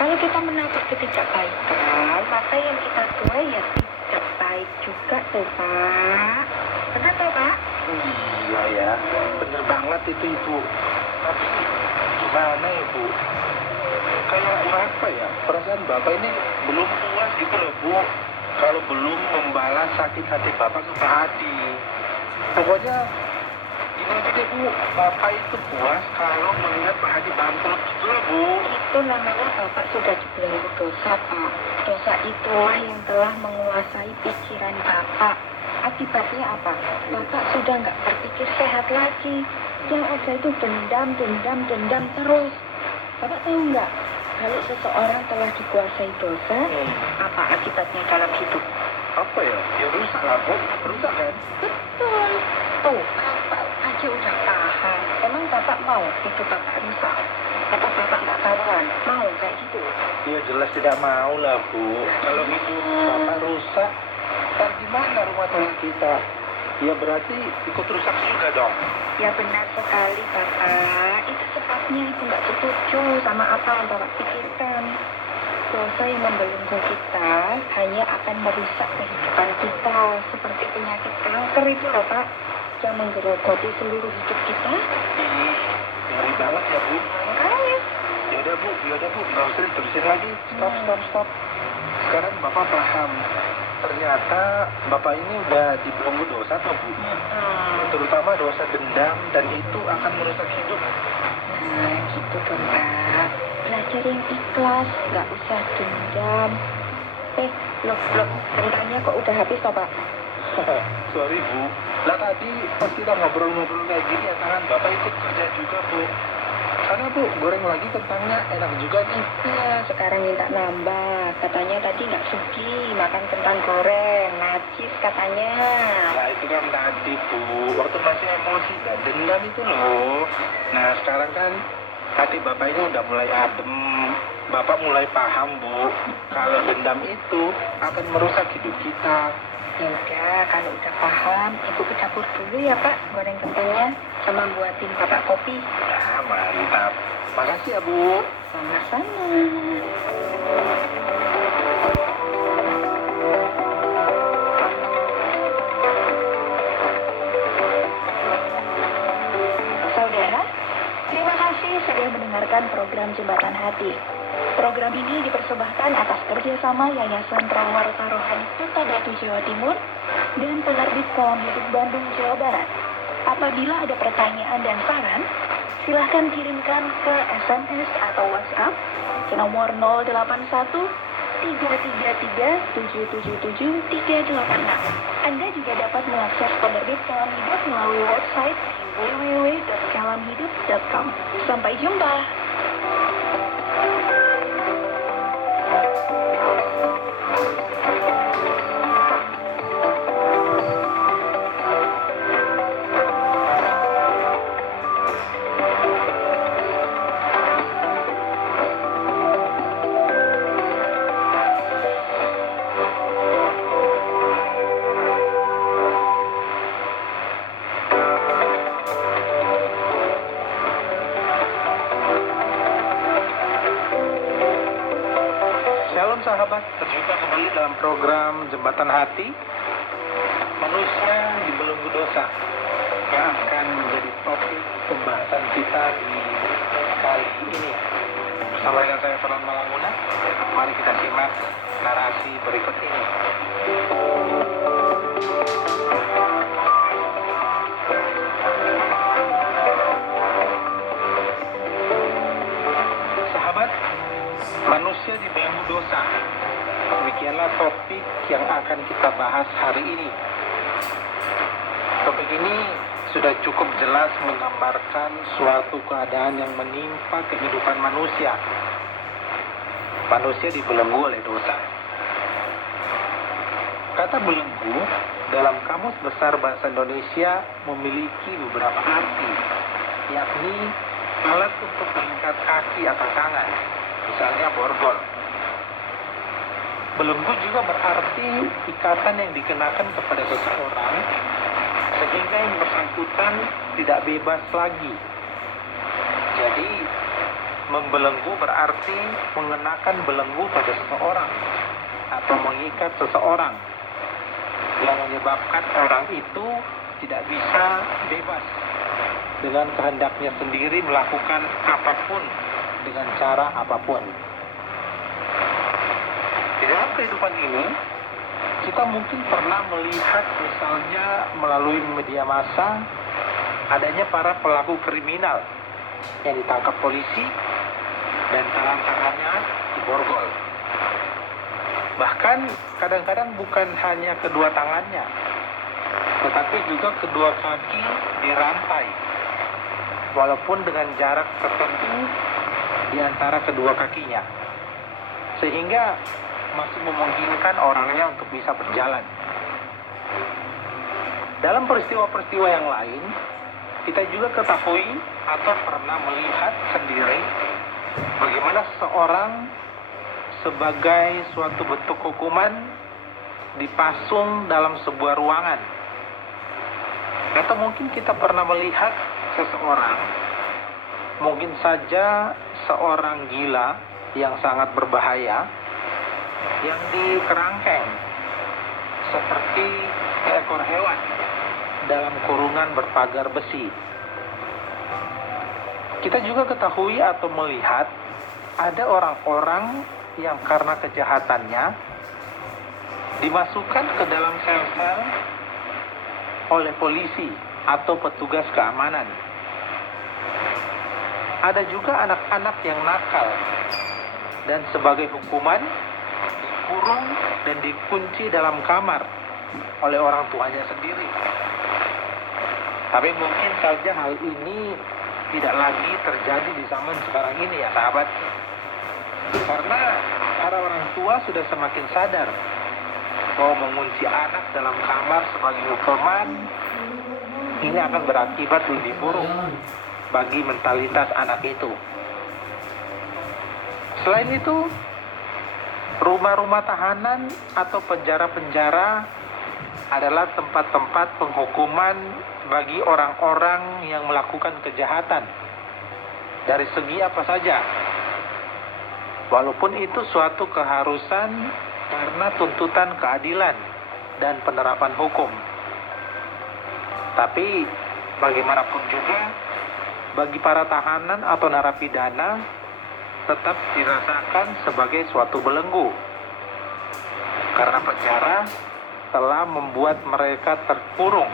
Kalau kita menabrak ketidakbaikan, maka yang kita tuai ya tidak baik juga tuh Pak. Benar tuh Pak? Iya ya, bener banget itu Ibu. Tapi gimana Ibu? Kayak apa ya? Perasaan Bapak ini belum puas gitu loh Bu. Kalau belum membalas sakit hati Bapak ke Pak Hadi. Pokoknya gini aja deh Bu, Bapak itu puas kalau melihat Pak Hadi bangkrut gitu loh Bu. Itu namanya Bapak sudah dibelenggu dosa Pak. Dosa itulah yang telah menguasai pikiran Bapak. Akibatnya apa? Bapak sudah nggak berpikir sehat lagi. Yang ada itu dendam terus. Bapak tahu nggak? Kalau seseorang telah dikuasai dosa, apa akibatnya dalam hidup? Apa ya? Ya rusak lah Bu, rusak kan? Betul. Tuh, Bapak aja udah paham. Emang Bapak mau hidup Bapak rusak? Atau Bapak nggak taruhan? Mau kayak gitu? Ya jelas tidak mau lah Bu. Kalau hidup Bapak rusak, ntar gimana rumah tangga kita? Ya berarti ikut rusak juga dong. Ya benar sekali Bapak. Itu sebabnya Ibu nggak setuju sama apa yang Bapak pikirkan. Dosa yang membelenggu kita hanya akan merusak kehidupan kita. Seperti penyakit kanker itu loh Pak, yang menggerogoti seluruh hidup kita. Ngeri banget ya Bu. Makanya. Yaudah Bu, nggak usah diterusin lagi. Stop. Sekarang Bapak paham. Ternyata Bapak ini udah dibelenggu dosa tuh Bu. Terutama dosa dendam, dan itu akan merusak hidup. Nah gitu dong Pak. Belajar yang ikhlas, nggak usah dendam. Loh, dendamnya kok udah habis toh Pak? Sorry Bu. Lah tadi pas kita ngobrol-ngobrol kayak gini ya, tangan Bapak ikut kerja juga Bu. Karena Bu, goreng lagi kentangnya enak juga nih. Iya, sekarang minta nambah. Katanya tadi nggak suki makan kentang goreng, najis katanya. Nah itu kan tadi Bu, waktu masih emosi dan dendam itu loh. Nah sekarang kan hati Bapak ini udah mulai adem. Bapak mulai paham Bu, kalau dendam itu akan merusak hidup kita. Yaudah, kalau udah paham, Ibu ke dapur dulu ya Pak, goreng kentangnya, sama buatin Bapak kopi. Nah mantap. Makasih ya Bu. Sama-sama. Saudara, terima kasih sudah mendengarkan program Jembatan Hati. Program ini dipersembahkan atas kerjasama Yayasan Prawarta Rohani Kota Batu Jawa Timur dan Penerbit Kalam Hidup Bandung Jawa Barat. Apabila ada pertanyaan dan saran, silahkan kirimkan ke SMS atau WhatsApp ke nomor 081 333 777 386. Anda juga dapat mengakses penerbit Kalam Hidup melalui website www.kalamhidup.com. Sampai jumpa. Shalom sahabat, berjumpa kembali dalam program Jembatan Hati. Manusia dibelenggu dosa, yang akan menjadi topik pembahasan kita di kali ini. Bersama dengan saya Ferlan Malanguna, mari kita simak narasi berikut ini. Sahabat, manusia dibelenggu dosa. Demikianlah topik yang akan kita bahas hari ini. Topik ini sudah cukup jelas menggambarkan suatu keadaan yang menimpa kehidupan manusia. Manusia dibelenggu oleh dosa. Kata belenggu dalam Kamus Besar Bahasa Indonesia memiliki beberapa arti, yakni alat untuk mengikat kaki atau tangan, misalnya borgol. Belenggu juga berarti ikatan yang dikenakan kepada seseorang sehingga yang bersangkutan tidak bebas lagi. Jadi Membelenggu berarti mengenakan belenggu pada seseorang atau mengikat seseorang yang menyebabkan orang itu tidak bisa bebas dengan kehendaknya sendiri melakukan apapun dengan cara apapun. Di dalam kehidupan ini, kita mungkin pernah melihat misalnya melalui media massa adanya para pelaku kriminal yang ditangkap polisi dan tangan-tangannya diborgol. Bahkan kadang-kadang bukan hanya kedua tangannya, tetapi juga kedua kaki dirantai, walaupun dengan jarak tertentu di antara kedua kakinya, sehingga masih memungkinkan orangnya untuk bisa berjalan. Dalam peristiwa-peristiwa yang lain, kita juga ketahui atau pernah melihat sendiri bagaimana seseorang sebagai suatu bentuk hukuman dipasung dalam sebuah ruangan. Atau mungkin kita pernah melihat seseorang, mungkin saja seorang gila yang sangat berbahaya, yang dikerangkeng seperti seekor hewan dalam kurungan berpagar besi. Kita juga ketahui atau melihat ada orang-orang yang karena kejahatannya dimasukkan ke dalam sel-sel oleh polisi atau petugas keamanan. Ada juga anak-anak yang nakal dan sebagai hukuman dikurung dan dikunci dalam kamar oleh orang tuanya sendiri. Tapi mungkin saja hal ini tidak lagi terjadi di zaman sekarang ini ya sahabat. Karena para orang tua sudah semakin sadar bahwa mengunci anak dalam kamar sebagai hukuman ini akan berakibat lebih buruk bagi mentalitas anak itu. Selain itu, rumah-rumah tahanan atau penjara-penjara adalah tempat-tempat penghukuman bagi orang-orang yang melakukan kejahatan dari segi apa saja. Walaupun itu suatu keharusan karena tuntutan keadilan dan penerapan hukum. Tapi bagaimanapun juga, bagi para tahanan atau narapidana tetap dirasakan sebagai suatu belenggu. Karena penjara telah membuat mereka terkurung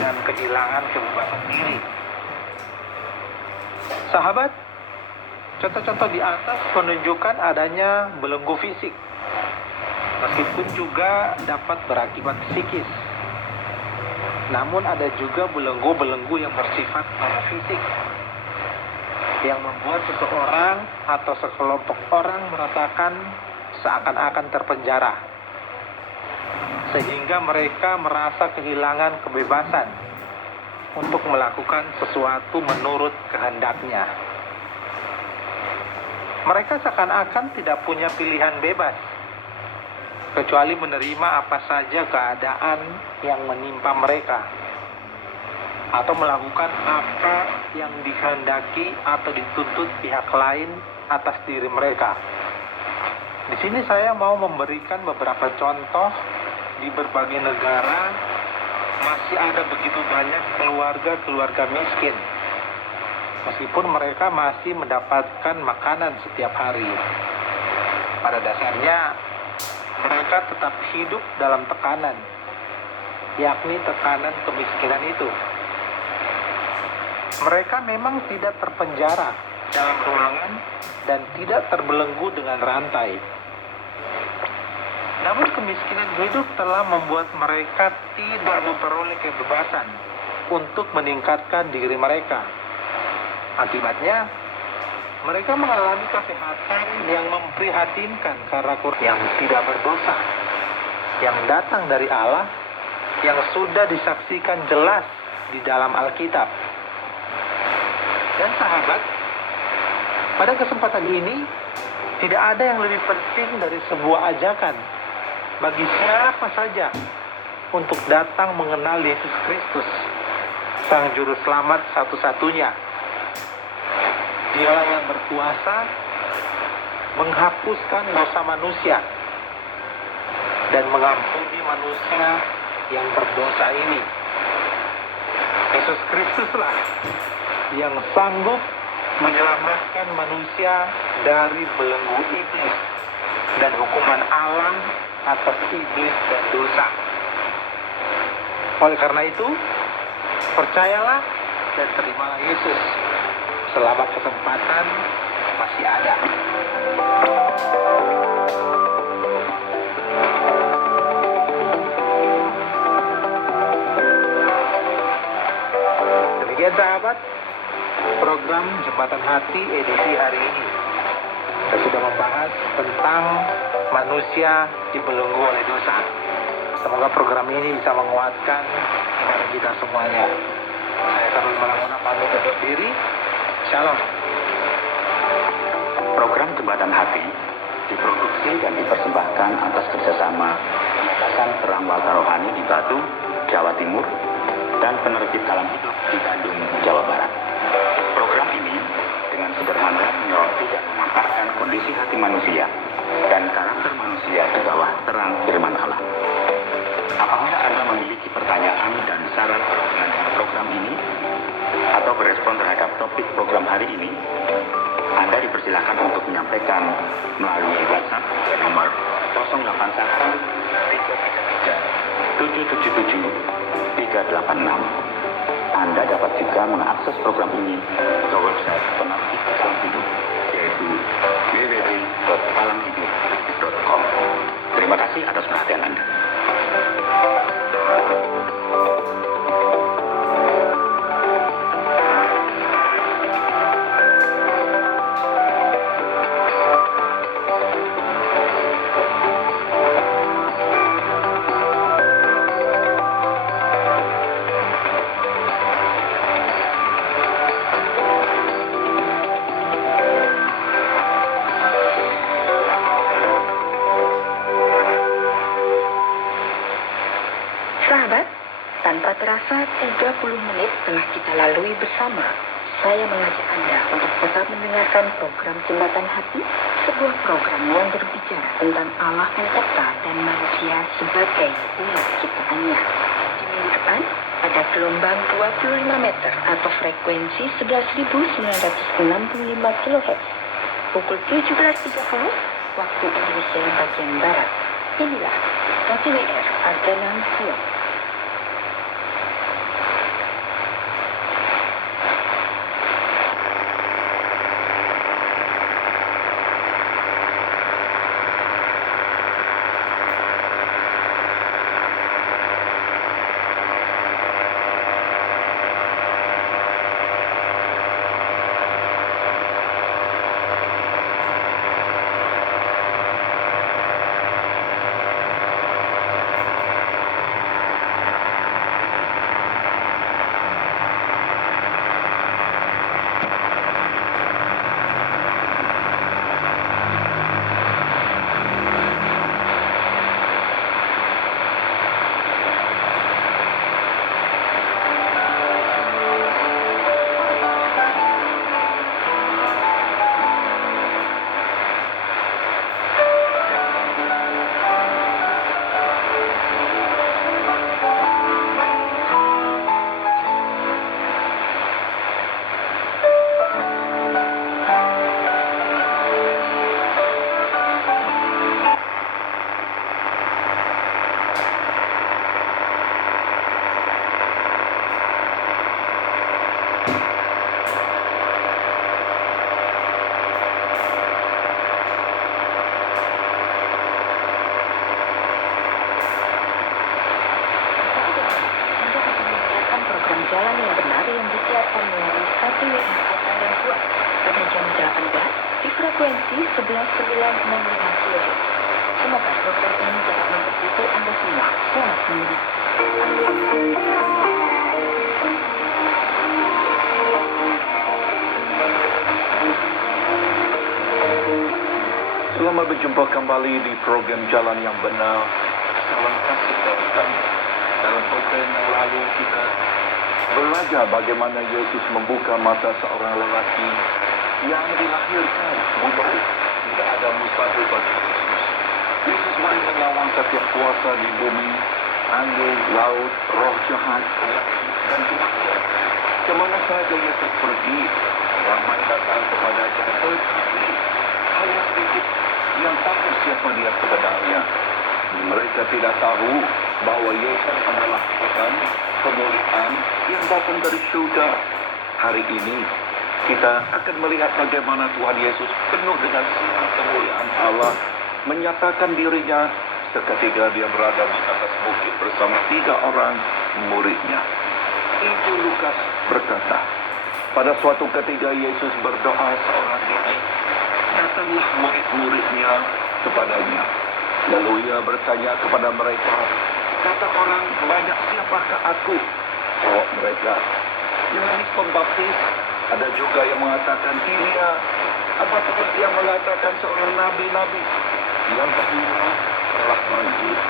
dan kehilangan kebebasan diri. Sahabat, contoh-contoh di atas menunjukkan adanya belenggu fisik, meskipun juga dapat berakibat psikis. Namun ada juga belenggu-belenggu yang bersifat non-fisik, yang membuat seseorang atau sekelompok orang merasakan seakan-akan terpenjara, sehingga mereka merasa kehilangan kebebasan untuk melakukan sesuatu menurut kehendaknya. Mereka seakan-akan tidak punya pilihan bebas, kecuali menerima apa saja keadaan yang menimpa mereka, atau melakukan apa yang dikehendaki atau dituntut pihak lain atas diri mereka. Di sini saya mau memberikan beberapa contoh. Di berbagai negara masih ada begitu banyak keluarga-keluarga miskin, meskipun mereka masih mendapatkan makanan setiap hari. Pada dasarnya mereka tetap hidup dalam tekanan, yakni tekanan kemiskinan itu. Mereka memang tidak terpenjara dalam ruangan dan tidak terbelenggu dengan rantai. Namun kemiskinan hidup telah membuat mereka tidak memperoleh kebebasan untuk meningkatkan diri mereka. Akibatnya, mereka mengalami kesehatan yang memprihatinkan karena yang tidak berdosa, yang datang dari Allah, yang sudah disaksikan jelas di dalam Alkitab. Dan sahabat, pada kesempatan ini, tidak ada yang lebih penting dari sebuah ajakan bagi siapa saja untuk datang mengenal Yesus Kristus, Sang Juru Selamat satu-satunya. Dialah yang berkuasa menghapuskan dosa manusia dan mengampuni manusia yang berdosa ini. Yesus Kristuslah yang sanggup menyelamatkan manusia dari belenggu iblis dan hukuman Allah atas iblis dan dosa. Oleh karena itu, percayalah dan terimalah Yesus selama kesempatan masih ada. Demikian sahabat, program Jembatan Hati edisi hari ini. Kita sudah membahas tentang manusia dibelenggu oleh dosa. Semoga program ini bisa menguatkan iman kita semuanya. Saya Karul Malamuna pamit undur diri. Shalom. Program Jembatan Hati diproduksi dan dipersembahkan atas kerjasama Yayasan Terang Warta Rohani di Batu, Jawa Timur, dan Penerbit Dalam Hidup di Bandung, Jawa Barat. Program ini dengan sederhana menyoroti dan memaparkan kondisi hati manusia dan karakter manusia di bawah terang firman Allah. Apabila Anda memiliki pertanyaan dan saran berhubungan dengan program ini atau berespon terhadap topik program hari ini, Anda dipersilakan untuk menyampaikan melalui WhatsApp ke nomor 081 333 777 386. Anda dapat juga mengakses program ini ke website Penerbit Dalam Hidup, yaitu www.alamhidup.com. Terima kasih atas perhatian Anda. Sahabat, tanpa terasa 30 menit telah kita lalui bersama. Saya mengajak Anda untuk tetap mendengarkan program Jembatan Hati, sebuah program yang berbicara tentang Allah pencipta dan manusia sebagai umat ciptaannya. Di minggu depan, ada gelombang 25 meter atau frekuensi 11.965 kHz. Pukul 17.30 waktu Indonesia bagian Barat. Inilah KTWR Argenam Pulau. Jalan yang benar yang disiarkan melalui KTWR Argenam Pulau pada jam 18 di frekuensi 11.965 kHz. Semoga program ini dapat memberkati Anda semua. Selamat mendengarkan. Selamat berjumpa kembali di program Jalan yang Benar. Salam kasih Tuhan. Dalam program yang lalu kita belajar bagaimana Yesus membuka mata seorang lelaki yang dilahirkan buta, tidak ada mustahil bagi Yesus. Yesus mari melawan setiap kuasa di bumi, angin, laut, roh jahat, penyakit, dan kematian. Kemana saja Yesus pergi, ramai datang kepadanya, tetapi hanya sedikit yang tahu siapa dia sebenarnya. Mereka tidak tahu bahwa Yesus adalah Tuhan kemuliaan yang datang dari surga. Hari ini kita akan melihat bagaimana Tuhan Yesus penuh dengan sinar kemuliaan Allah menyatakan dirinya seketika dia berada di atas bukit bersama 3 orang muridnya. Itu Lukas berkata, pada suatu ketika Yesus berdoa seorang diri, datanglah murid-muridnya kepadanya. Lalu ia bertanya kepada mereka, kata orang banyak, siapakah aku? Jawab mereka, Yohanes Pembaptis, ada juga yang mengatakan Elia, ada pula yang mengatakan seorang nabi-nabi yang kedua telah bangkit.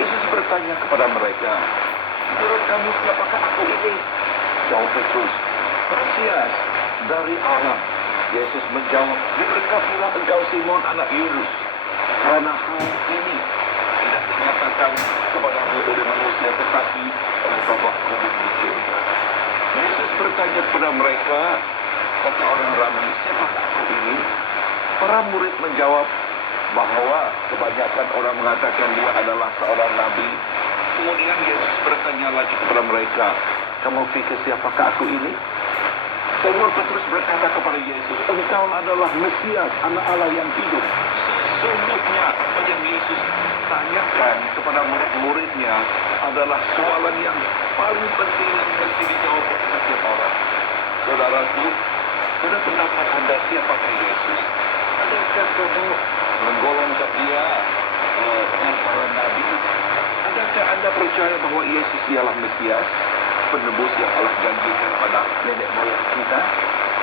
Yesus bertanya kepada mereka, menurut kamu siapakah aku ini? Jawab Petrus, Mesias dari Allah. Yesus menjawab, diberkatilah engkau Simon anak Yunus, karena hal ini tidak dinyatakan kepadamu oleh manusia, tetapi oleh Bapa-Ku di surga. Yesus bertanya kepada mereka, kata orang ramai, siapakah aku ini? Para murid menjawab bahwa kebanyakan orang mengatakan dia adalah seorang nabi. Kemudian Yesus bertanya lagi kepada mereka, kamu pikir siapakah aku ini? Simon Petrus berkata kepada Yesus, engkau adalah Mesias, anak Allah yang hidup. Sesungguhnya apa yang Yesus tanyakan kepada murid-muridnya adalah soalan yang paling penting yang mesti dijawab oleh setiap orang. Saudaraku, pada pendapat Anda siapakah Yesus? Adakah kamu menggolongkan dia dengan para nabi? Adakah Anda percaya bahwa Yesus ialah Mesias, penebus yang Allah janjikan pada nenek moyang kita?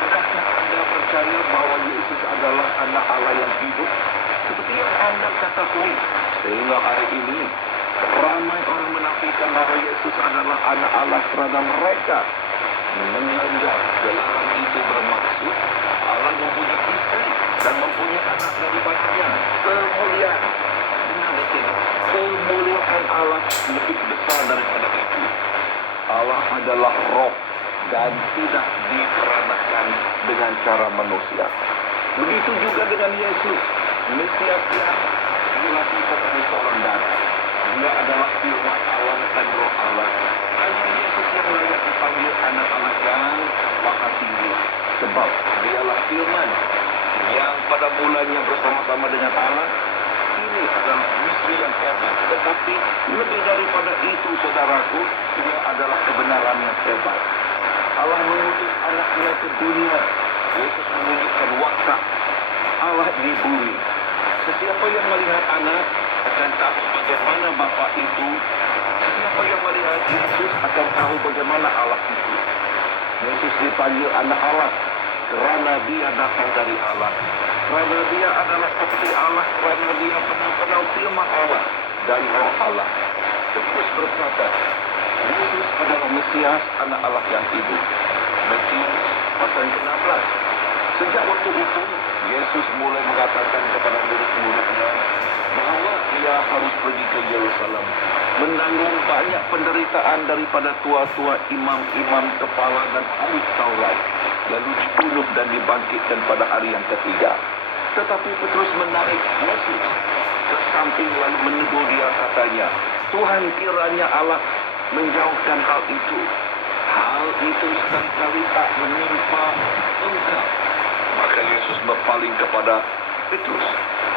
Adakah Anda percaya bahwa Yesus adalah anak Allah yang hidup? Seperti yang Anda katakan, sehingga hari ini ramai orang menafikan bahwa Yesus adalah anak Allah kerana mereka menganggap gelaran itu bermaksud Allah mempunyai istri dan mempunyai anak daripadanya. Kemuliaan, dengar di sini, kemuliaan Allah lebih besar daripada itu. Allah adalah roh dan tidak diperanakan dengan cara manusia. Begitu juga dengan Yesus, Mesias yang dilakukan oleh seorang darah. Dia adalah firman Allah dan roh Allah. Hanya Yesus yang layak dipanggil anak Allah yang maha tinggi. Sebab dialah firman yang pada mulanya bersama-sama dengan Allah. Ini adalah misteri yang hebat. Tetapi lebih daripada itu, saudaraku, dia adalah kebenaran yang hebat. Allah mengutus anaknya ke dunia. Yesus menunjukkan watak Allah di bumi. Sesiapa yang melihat anak akan tahu bagaimana Bapa itu. Sesiapa yang melihat Yesus akan tahu bagaimana Allah itu. Yesus dipanggil anak Allah kerana dia datang dari Allah. Kerana dia adalah seperti Allah. Kerana dia benar-benar firman Allah dan roh Allah. Terus berkata, Yesus adalah Mesias, anak Allah yang hidup. Matius pasal 16. Sejak waktu itu, Yesus mulai mengatakan kepada murid-muridnya bahwa dia harus pergi ke Yerusalem, menanggung banyak penderitaan daripada tua-tua imam-imam kepala dan ahli Taurat, lalu dibunuh dan dibangkitkan pada hari yang ketiga. Tetapi Petrus menarik Yesus ke samping lalu menegur dia, katanya, Tuhan, kiranya Allah menjauhkan hal itu. Hal itu sekali-kali tak menimpa engkau. Maka Yesus berpaling kepada Petrus,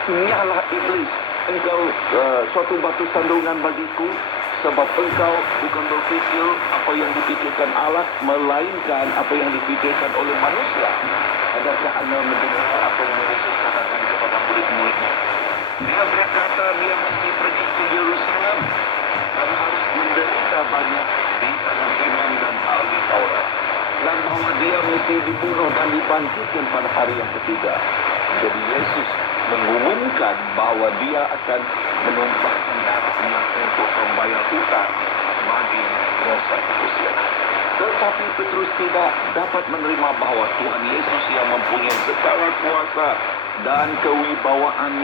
nyalah iblis, engkau suatu batu sandungan bagiku, sebab engkau bukan berfikir apa yang dipikirkan Allah, melainkan apa yang dipikirkan oleh manusia. Adakah Anda mendengar apa yang Yesus katakan kepada murid-muridnya? Dia berkata dia mesti pergi ke Yerusalem dan harus menderita banyak di tangan imam dan ahli Taurat, dan bahwa dia mesti dibunuh dan dibangkitkan pada hari yang ketiga. Jadi Yesus mengumumkan bahwa dia akan menumpahkan darahnya untuk membayar hutang bagi dosa manusia. Tetapi Petrus tidak dapat menerima bahwa Tuhan Yesus yang mempunyai segala kuasa dan kewibawaan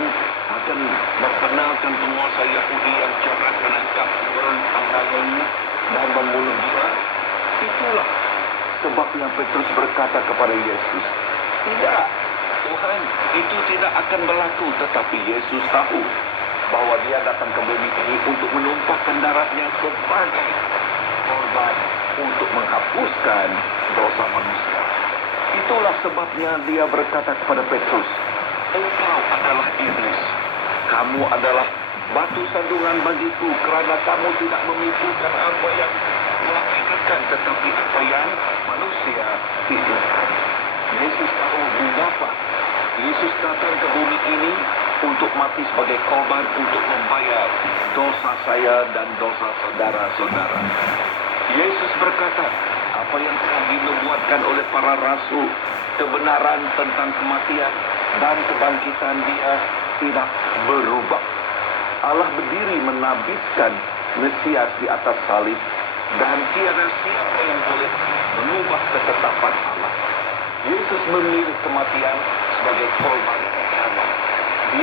akan membenarkan penguasa Yahudi yang jahat menangkap, menganiaya dan membunuh dia. Itulah sebabnya Petrus berkata kepada Yesus, "Tidak, Tuhan, itu tidak akan berlaku." Tetapi Yesus tahu bahwa dia datang ke bumi ini untuk menumpahkan darahnya sebagai korban untuk menghapuskan dosa manusia. Itulah sebabnya dia berkata kepada Petrus, "Engkau adalah iblis. Kamu adalah batu sandungan bagiku, kerana kamu tidak memikirkan apa yang Allah pikirkan, tetapi apa yang manusia pikirkan." Yesus tahu mengapa Yesus datang ke bumi ini untuk mati sebagai korban untuk membayar dosa saya dan dosa saudara-saudara. Yesus berkata, apa yang telah dinubuatkan oleh para rasul, kebenaran tentang kematian dan kebangkitan dia tidak berubah. Allah berdiri menabiskan Mesias di atas salib, dan tiada siapa yang boleh mengubah ketetapan Allah. Yesus memilih kematian sebagai korban